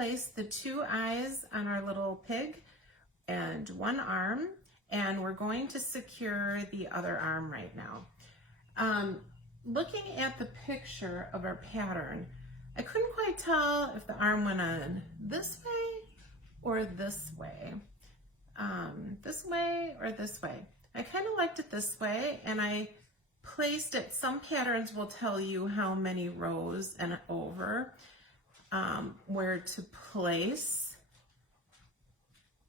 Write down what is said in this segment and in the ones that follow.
place the 2 eyes on our little pig and 1 arm, and we're going to secure the other arm right now. Looking at the picture of our pattern, I couldn't quite tell if the arm went on this way or this way. This way or this way. I kind of liked it this way, and I placed it. Some patterns will tell you how many rows and over, where to place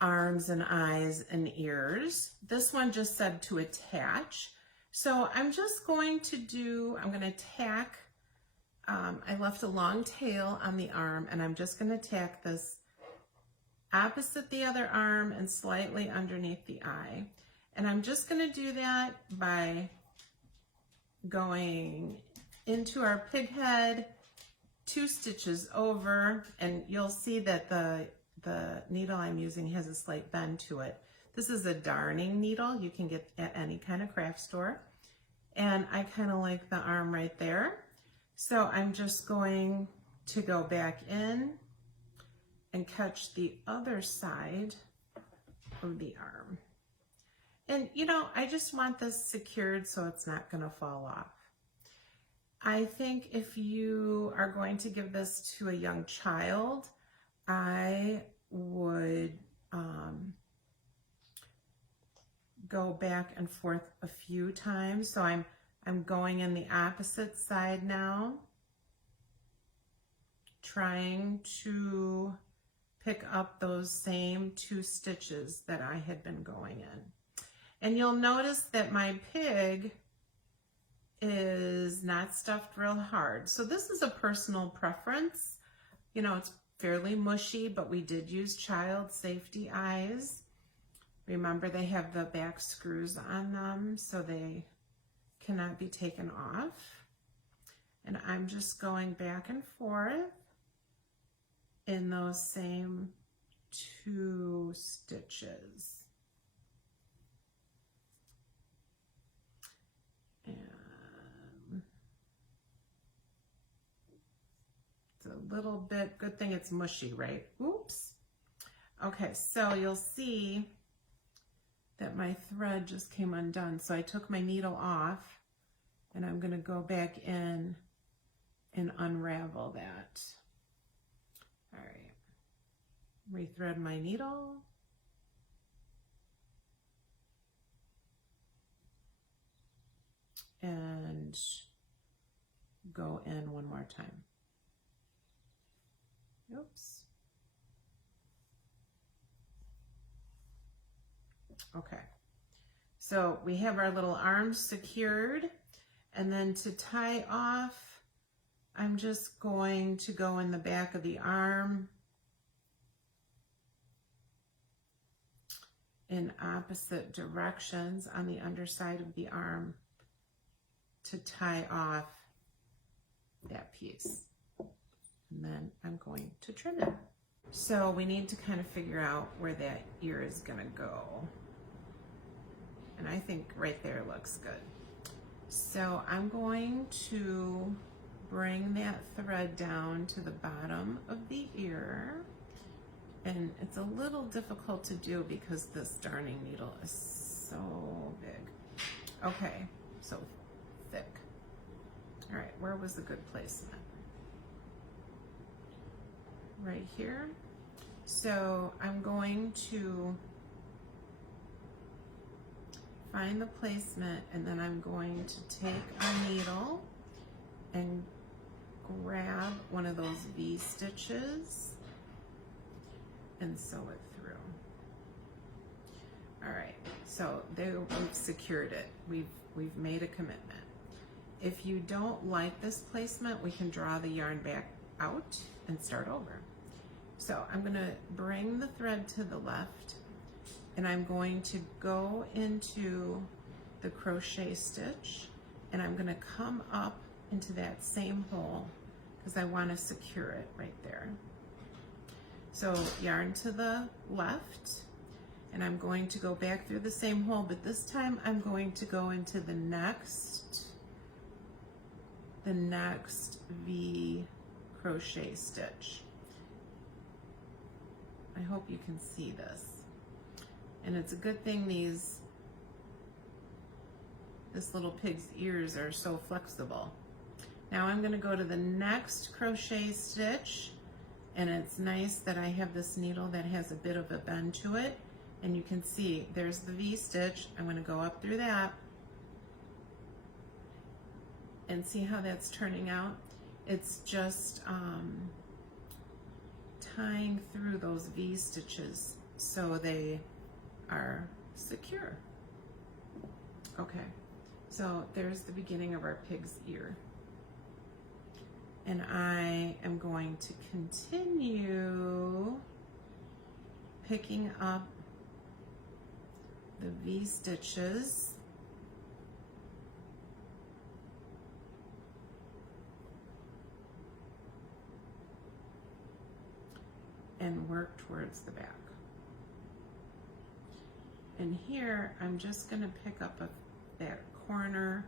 arms and eyes and ears. This one just said to attach. So I'm just going to I'm going to tack, I left a long tail on the arm, and I'm just going to tack this opposite the other arm and slightly underneath the eye. And I'm just going to do that by going into our pig head, 2 stitches over, and you'll see that the needle I'm using has a slight bend to it. This is a darning needle you can get at any kind of craft store. And I kind of like the arm right there. So I'm just going to go back in and catch the other side of the arm. And you know, I just want this secured so it's not going to fall off. I think if you are going to give this to a young child, I would go back and forth a few times. So I'm going in the opposite side now, trying to pick up those same 2 stitches that I had been going in. And you'll notice that my pig is not stuffed real hard. So this is a personal preference. You know, it's fairly mushy, but we did use child safety eyes. Remember, they have the back screws on them, so they cannot be taken off. And I'm just going back and forth in those same 2 stitches. And it's a little bit, good thing it's mushy, right? Oops. Okay, so you'll see that my thread just came undone. So I took my needle off, and I'm going to go back in and unravel that. All right, rethread my needle. And go in one more time. Oops. Okay, so we have our little arms secured, and then to tie off, I'm just going to go in the back of the arm in opposite directions on the underside of the arm to tie off that piece. And then I'm going to trim it. So we need to kind of figure out where that ear is going to go. And I think right there looks good. So I'm going to bring that thread down to the bottom of the ear. And it's a little difficult to do because this darning needle is so big. Okay, so thick. All right, where was the good placement? Right here. So I'm going to find the placement, and then I'm going to take a needle and grab one of those V stitches and sew it through. All right, so there, we've secured it. We've made a commitment. If you don't like this placement, we can draw the yarn back out and start over. So I'm going to bring the thread to the left, and I'm going to go into the crochet stitch, and I'm going to come up into that same hole because I want to secure it right there. So yarn to the left, and I'm going to go back through the same hole, but this time I'm going to go into the next V crochet stitch. I hope you can see this. And it's a good thing this little pig's ears are so flexible. Now I'm going to go to the next crochet stitch, and it's nice that I have this needle that has a bit of a bend to it, and you can see there's the V-stitch. I'm going to go up through that and see how that's turning out. It's just tying through those V-stitches so they are secure. Okay, so there's the beginning of our pig's ear. And I am going to continue picking up the V-stitches and work towards the back. And here I'm just going to pick up that corner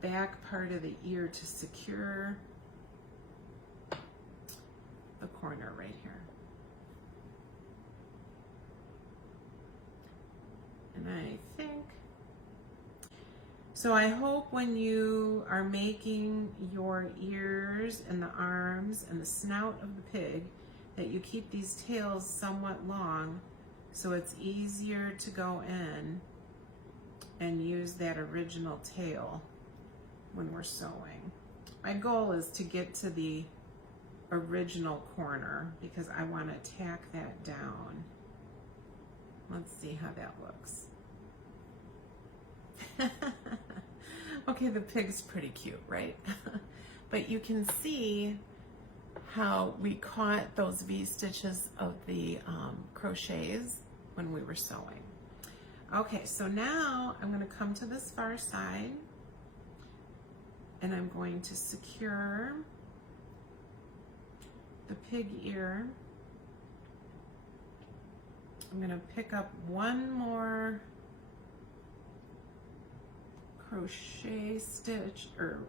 back part of the ear to secure the corner right here. And I think, so I hope when you are making your ears and the arms and the snout of the pig that you keep these tails somewhat long so it's easier to go in and use that original tail when we're sewing. My goal is to get to the original corner because I want to tack that down. Let's see how that looks. Okay, the pig's pretty cute, right? But you can see how we caught those V-stitches of the crochets when we were sewing. Okay, so now I'm going to come to this far side and I'm going to secure the pig ear. I'm going to pick up one more crochet stitch or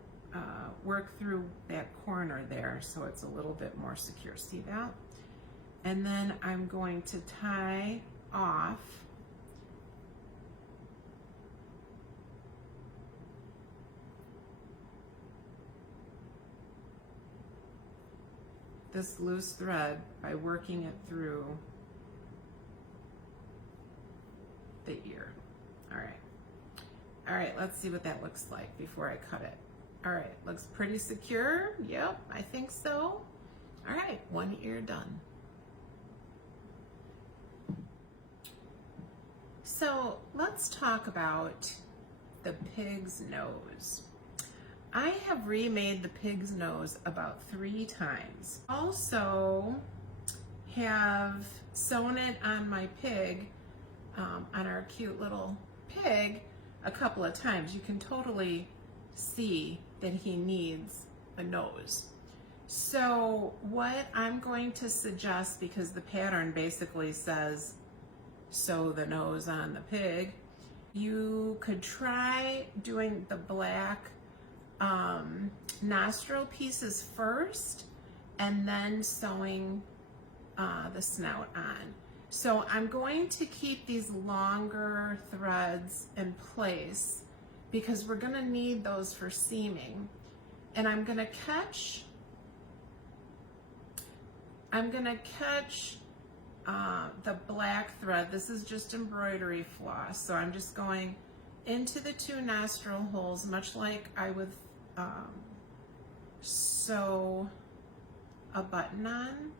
work through that corner there so it's a little bit more secure. See that? And then I'm going to tie off this loose thread by working it through the ear. All right, let's see what that looks like before I cut it. All right, looks pretty secure. Yep, I think so. All right, one ear done. So let's talk about the pig's nose. I have remade the pig's nose about 3 times. Also have sewn it on my pig, on our cute little pig, a couple of times. You can totally see that he needs a nose. So what I'm going to suggest, because the pattern basically says sew the nose on the pig, you could try doing the black nostril pieces first and then sewing the snout on. So I'm going to keep these longer threads in place because we're going to need those for seaming. And I'm going to catch the black thread. This is just embroidery floss. So I'm just going into the 2 nostril holes, much like I would sew a button on.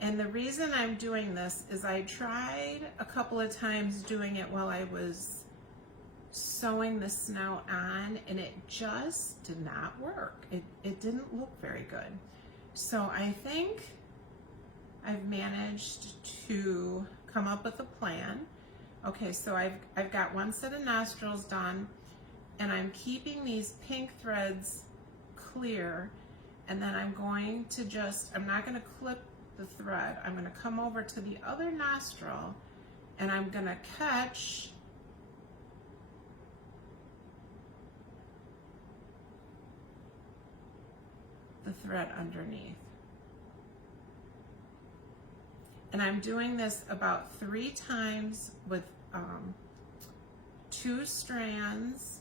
And the reason I'm doing this is I tried a couple of times doing it while I was sewing the snout on, and it just did not work. It didn't look very good. So I think I've managed to come up with a plan. Okay, so I've got one set of nostrils done, and I'm keeping these pink threads clear, and then I'm going to I'm not going to clip the thread. I'm going to come over to the other nostril, and I'm going to catch the thread underneath. And I'm doing this about 3 times with 2 strands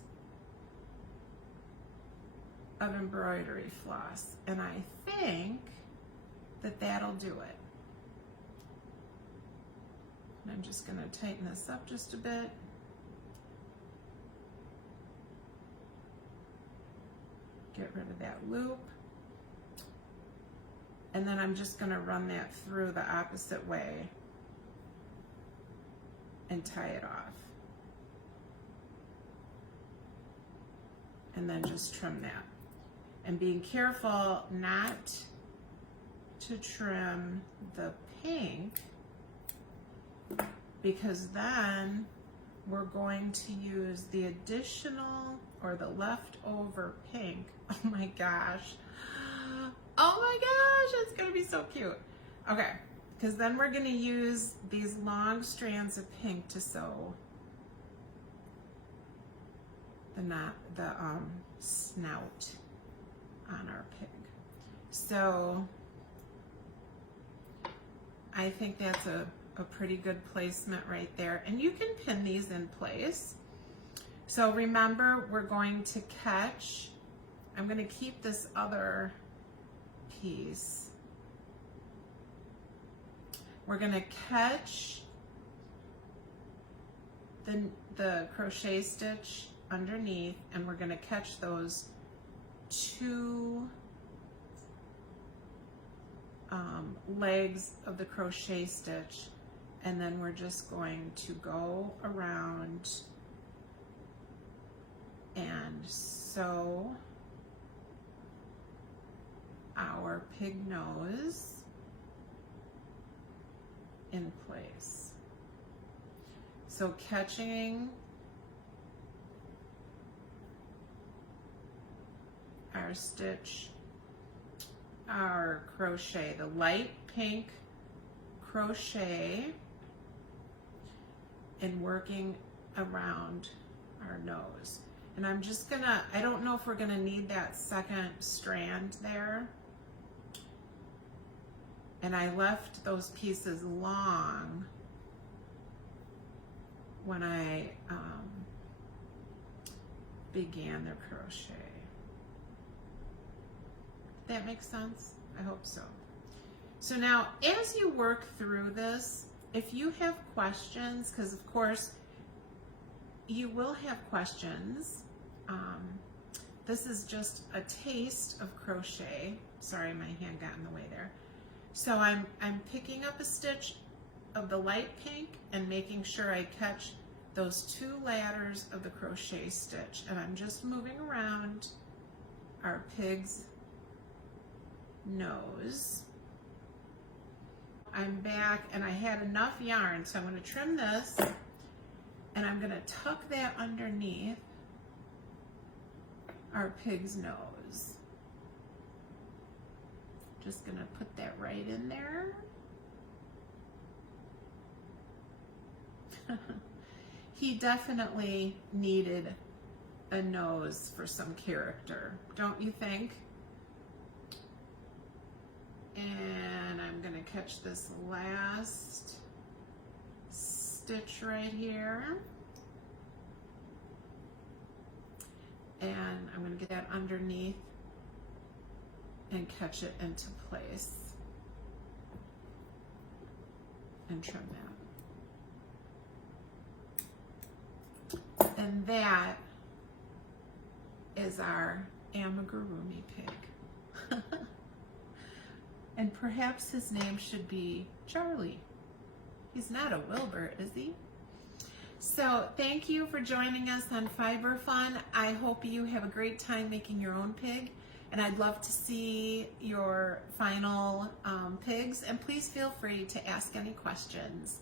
of embroidery floss. And I think that that'll do it. And I'm just going to tighten this up just a bit. Get rid of that loop. And then I'm just going to run that through the opposite way and tie it off. And then just trim that. And being careful not to trim the pink, because then we're going to use the additional or the leftover pink. Oh my gosh. Oh my gosh, it's gonna be so cute. Okay, because then we're gonna use these long strands of pink to sew the snout on our pig. So I think that's a pretty good placement right there. And you can pin these in place. So remember, we're going to catch, I'm going to keep this other piece. We're going to catch the crochet stitch underneath, and we're going to catch those 2 legs of the crochet stitch, and then we're just going to go around and sew our pig nose in place. So catching our stitch, our crochet, the light pink crochet, and working around our nose. And I'm just gonna, I don't know if we're gonna need that second strand there. And I left those pieces long when I began the crochet. That makes sense? I hope so. So now, as you work through this, if you have questions, because of course you will have questions. This is just a taste of crochet. Sorry, my hand got in the way there. So I'm picking up a stitch of the light pink and making sure I catch those 2 ladders of the crochet stitch, and I'm just moving around our pig's nose. I'm back and I had enough yarn, so I'm going to trim this and I'm going to tuck that underneath our pig's nose. Just going to put that right in there. He definitely needed a nose for some character, don't you think? And I'm going to catch this last stitch right here. And I'm going to get that underneath and catch it into place and trim that. And that is our amigurumi pig. And perhaps his name should be Charlie. He's not a Wilbur, is he? So thank you for joining us on Fiber Fun. I hope you have a great time making your own pig, and I'd love to see your final pigs, and please feel free to ask any questions.